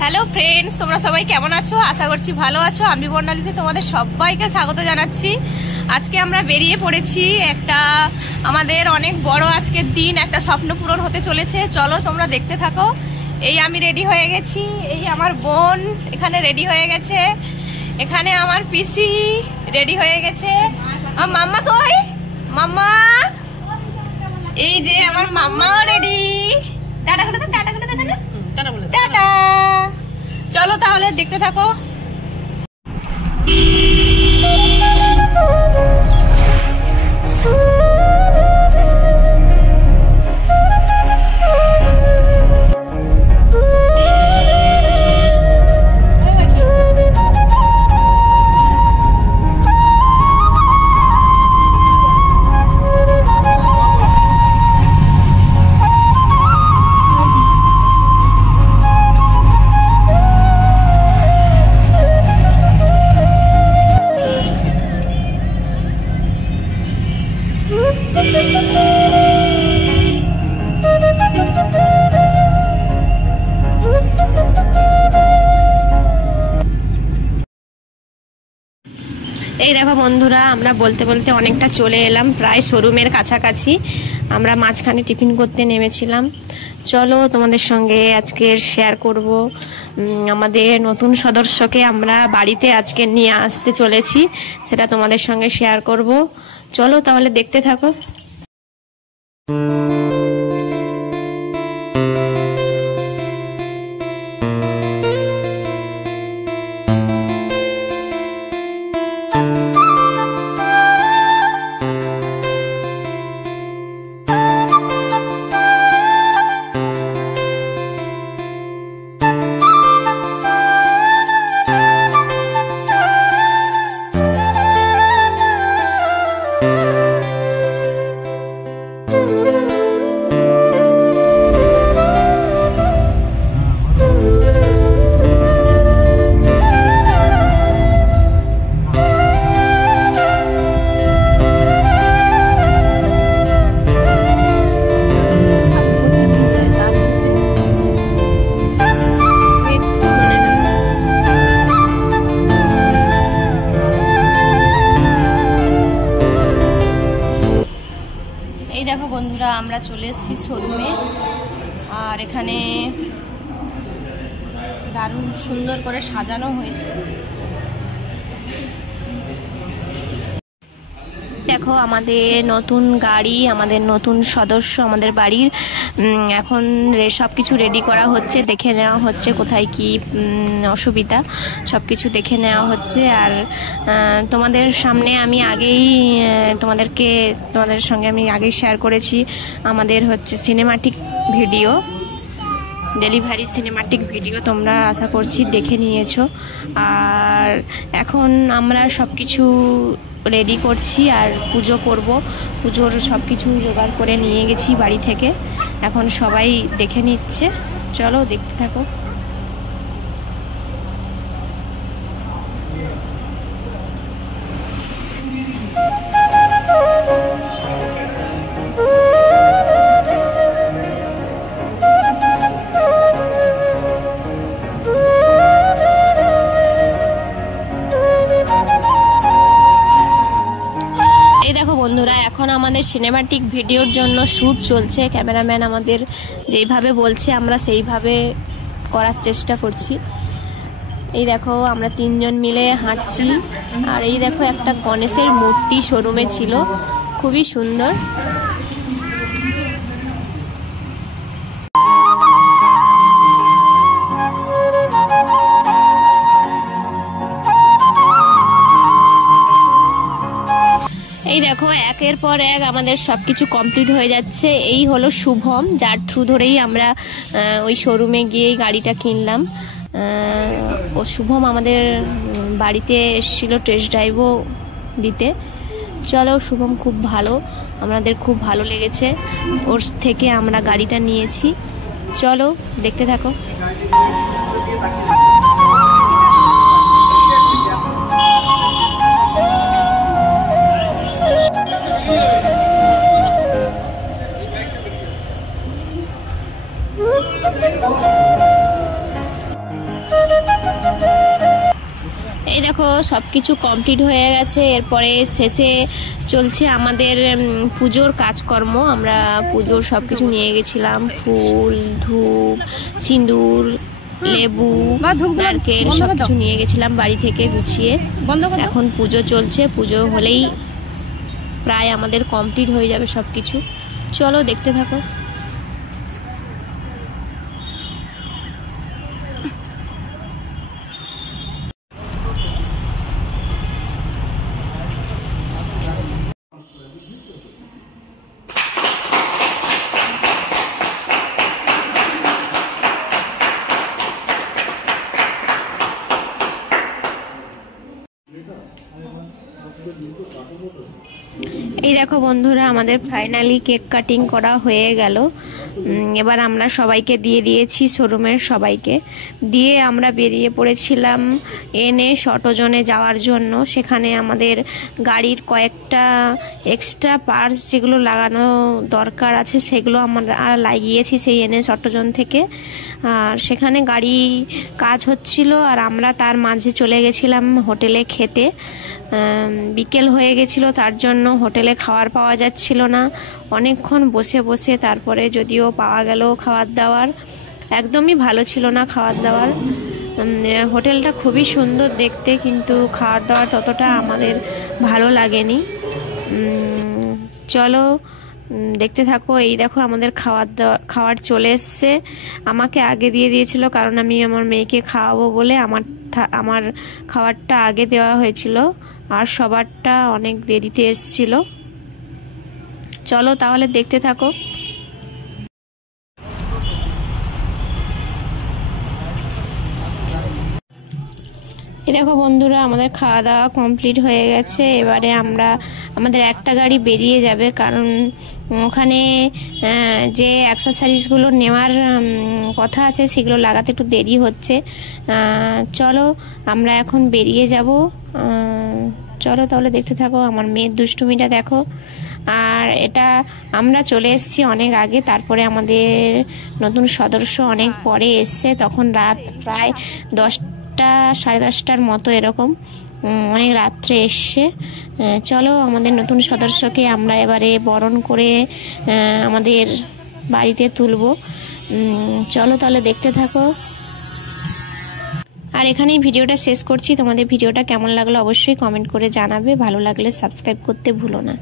Hello friends, তোমরা সবাই কেমন আছো? আশা করছি ভালো আছো। আমি বর্ণালীতে তোমাদের সবাইকে স্বাগত জানাচ্ছি। আজকে আমরা বেরিয়ে পড়েছি একটা আমাদের অনেক বড় আজকের দিন, একটা স্বপ্ন পূরণ হতে চলেছে। চলো তোমরা দেখতে থাকো। এই আমি রেডি হয়ে গেছি, এই আমার বোন এখানে রেডি হয়ে গেছে, এখানে আমার পিসি রেডি হয়ে গেছে। আমার মাম্মা কই? মাম্মা, এই যে আমার মাম্মাও রেডি। টাটা করে দাও, টাটা করে দাও, টাটা। চলো তাহলে দেখতে থাকো। এই দেখো বন্ধুরা, আমরা বলতে বলতে অনেকটা চলে এলাম, প্রায় শোরুমের কাছাকাছি। আমরা মাঝখানে টিফিন করতে নেমেছিলাম। চলো তোমাদের সঙ্গে আজকে শেয়ার করব আমাদের নতুন সদস্যকে আমরা বাড়িতে আজকে নিয়ে আসতে চলেছি, সেটা তোমাদের সঙ্গে শেয়ার করব। চলো তাহলে দেখতে থাকো। এই দেখো বন্ধুরা, আমরা চলে এসেছি শোরুমে, আর এখানে দারুণ সুন্দর করে সাজানো হয়েছে। দেখো আমাদের নতুন গাড়ি, আমাদের নতুন সদস্য আমাদের বাড়ির, এখন সব কিছু রেডি করা হচ্ছে, দেখে নেওয়া হচ্ছে কোথায় কি অসুবিধা, সব কিছু দেখে নেওয়া হচ্ছে। আর তোমাদের সামনে আমি আগেই তোমাদের সঙ্গে আমি আগেই শেয়ার করেছি আমাদের হচ্ছে cinematic video, delivery cinematic video, তোমরা আশা করছি দেখে নিয়েছো। আর এখন আমরা সব কিছু রেডি করছি আর পুজো করব। পুজোর সব কিছু জোগাড় করে নিয়ে গেছি বাড়ি থেকে, এখন সবাই দেখে নিচ্ছে। চলো দেখতে থাকো। বন্ধুরা, এখন আমাদের সিনেমাটিক ভিডিওর জন্য শ্যুট চলছে। ক্যামেরাম্যান আমাদের যেইভাবে বলছে আমরা সেইভাবে করার চেষ্টা করছি। এই দেখো আমরা তিনজন মিলে হাঁটছি, আর এই দেখো একটা গণেশের মূর্তি শোরুমে ছিল, খুবই সুন্দর। এই দেখো একের পর এক আমাদের সবকিছু কমপ্লিট হয়ে যাচ্ছে। এই হলো শুভম, যার থ্রু ধরেই আমরা ওই শোরুমে গিয়ে গাড়িটা কিনলাম। ও শুভম আমাদের বাড়িতে এসেছিল টেস্ট ড্রাইভও দিতে। চলো, শুভম খুব ভালো, আমাদের খুব ভালো লেগেছে, ওর থেকে আমরা গাড়িটা নিয়েছি। চলো দেখতে থাকো। এই দেখো সব কিছু কমপ্লিট হয়ে গেছে। এরপরে শেষে চলছে আমাদের পুজোর কাজকর্ম। আমরা পুজোর সব কিছু নিয়ে গেছিলাম, ফুল, ধূপ, সিঁদুর, লেবু, নারকেল সব কিছু নিয়ে গেছিলাম বাড়ি থেকে গুছিয়ে। এখন পুজো চলছে, পুজো হলেই প্রায় আমাদের কমপ্লিট হয়ে যাবে সব কিছু। চলো দেখতে থাকো। এই দেখো বন্ধুরা, আমাদের ফাইনালি কেক কাটিং করা হয়ে গেল। এবার আমরা সবাইকে দিয়ে দিয়েছি, শোরুমের সবাইকে দিয়ে আমরা বেরিয়ে পড়েছিলাম NS অটোজনে যাওয়ার জন্য। সেখানে আমাদের গাড়ির কয়েকটা এক্সট্রা পার্টস যেগুলো লাগানো দরকার আছে সেগুলো আমরা লাগিয়েছি সেই NS অটোজন থেকে। আর সেখানে গাড়ি কাজ হচ্ছিল আর আমরা তার মাঝে চলে গেছিলাম হোটেলে খেতে। বিকেল হয়ে গেছিল, তার জন্য হোটেলে খাবার পাওয়া যাচ্ছিল না। অনেকক্ষণ বসে বসে তারপরে যদিও পাওয়া গেল খাবার দাবার, একদমই ভালো ছিল না খাবার দাবার। হোটেলটা খুবই সুন্দর দেখতে, কিন্তু খাবার দাবার ততটা আমাদের ভালো লাগেনি। চলো দেখতে থাকো। এই দেখো আমাদের খাবার চলে এসছে। আমাকে আগে দিয়ে দিয়েছিল, কারণ আমি আমার মেয়েকে খাওয়াবো বলে আমার খাবারটা আগে দেওয়া হয়েছিল, আর সবারটা অনেক দেরিতে এসছিল। চলো তাহলে দেখতে থাকো। এই দেখো বন্ধুরা, আমাদের খাওয়া দাওয়া কমপ্লিট হয়ে গেছে। এবারে আমাদের একটা গাড়ি বেরিয়ে যাবে, কারণ ওখানে যে অ্যাক্সেসরিজগুলো নেওয়ার কথা আছে সেগুলো লাগাতে একটু দেরি হচ্ছে। চলো আমরা এখন বেরিয়ে যাব। চলো তাহলে দেখতে থাকো। আমার মেয়ের দুষ্টুমিটা দেখো। আর এটা আমরা চলে এসেছি অনেক আগে, তারপরে আমাদের নতুন সদস্য অনেক পরে এসছে। তখন রাত প্রায় 10টা সাড়ে 10টার মতো এরকম, অনেক রাত্রে এসছে। চলো আমাদের নতুন সদস্যকে আমরা এবারে বরণ করে আমাদের বাড়িতে তুলবো। চলো তাহলে দেখতে থাকো। আর এখানেই ভিডিওটা শেষ করছি। তোমাদের ভিডিওটা কেমন লাগলো অবশ্যই কমেন্ট করে জানাবে। ভালো লাগলে সাবস্ক্রাইব করতে ভুলো না।